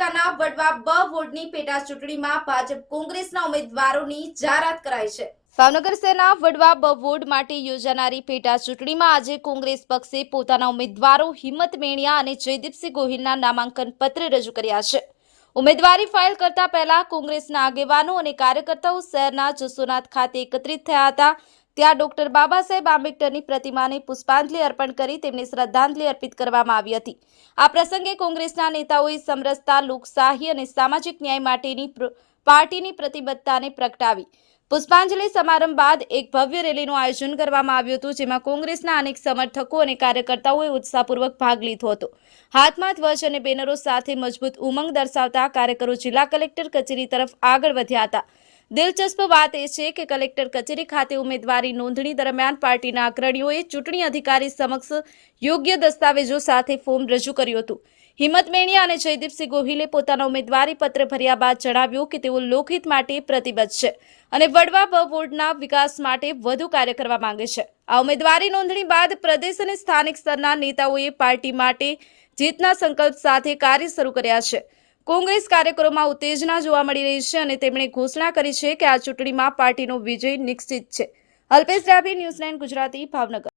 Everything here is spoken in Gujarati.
નગરપાલિકાના વડવા બ વોર્ડની પેટા ચૂંટણીમાં ભાજપ કોંગ્રેસના ઉમેદવારોની જાહેરાત કરાઈ છે। ભાવનગર શહેરના વડવા બ વોર્ડ માટે યોજાનારી પેટા ચૂંટણીમાં આજે કોંગ્રેસ પક્ષે પોતાના ઉમેદવારો હિંમત મેણિયા અને જયદીપસિંહ ગોહિલના નામાંકન પત્ર રજૂ કર્યા છે। ઉમેદવારી ફાઇલ કરતા પહેલા કોંગ્રેસના આગેવાનો અને કાર્યકર્તાઓ શહેરના જસોનાથ ખાતે એકત્રિત થયા હતા। ત્યાં ડોક્ટર બાબા સાહેબ આંબેડકરની પ્રતિમાને પુષ્પાંજલિ અર્પણ કરી તેમને શ્રદ્ધાંજલિ અર્પિત કરવામાં આવી હતી। આ પ્રસંગે કોંગ્રેસના નેતાઓએ સમરસતા, લોકશાહી અને સામાજિક ન્યાય માટેની પાર્ટીની પ્રતિબદ્ધતાને પ્રગટાવી। પુષ્પાંજલિ સમારંભ બાદ એક ભવ્ય રેલીનું આયોજન કરવામાં આવ્યું હતું, જેમાં કોંગ્રેસના અનેક સમર્થકો અને કાર્યકર્તાઓએ ઉત્સાહપૂર્વક ભાગ લીધો હતો। હાથમાં ધ્વજ અને બેનરો સાથે મજબૂત ઉમંગ દર્શાવતા કાર્યકરો જિલ્લા કલેક્ટર કચેરી તરફ આગળ વધ્યા હતા। દિલચસ્પ વાત એ છે કે કલેક્ટર કચેરી ખાતે ઉમેદવારી નોંધણી દરમિયાન પાર્ટીના અગ્રણીઓએ ચૂંટણી અધિકારી સમક્ષ યોગ્ય દસ્તાવેજો સાથે ફોર્મ રજૂ કર્યું હતું। હિંમત મેણિયા અને જયદીપસિંહ ગોહિલે પોતાના ઉમેદવારી પત્ર ભર્યા બાદ જણાવ્યું કે તેઓ લોકહિત માટે પ્રતિબદ્ધ છે અને વડવા બ વોર્ડના વિકાસ માટે વધુ કાર્ય કરવા માંગે છે। આ ઉમેદવારી નોંધણી બાદ પ્રદેશ અને સ્થાનિક સ્તરના નેતાઓએ પાર્ટી માટે જીતના સંકલ્પ સાથે કાર્ય શરૂ કર્યા છે। કોંગ્રેસ કાર્યકરોમાં ઉત્તેજના જોવા મળી રહી છે અને તેમણે ઘોષણા કરી છે કે આ ચૂંટણીમાં પાર્ટીનો વિજય નિશ્ચિત છે। અલ્પેશ ડાભી, ન્યૂઝ 9 ગુજરાતી, ભાવનગર।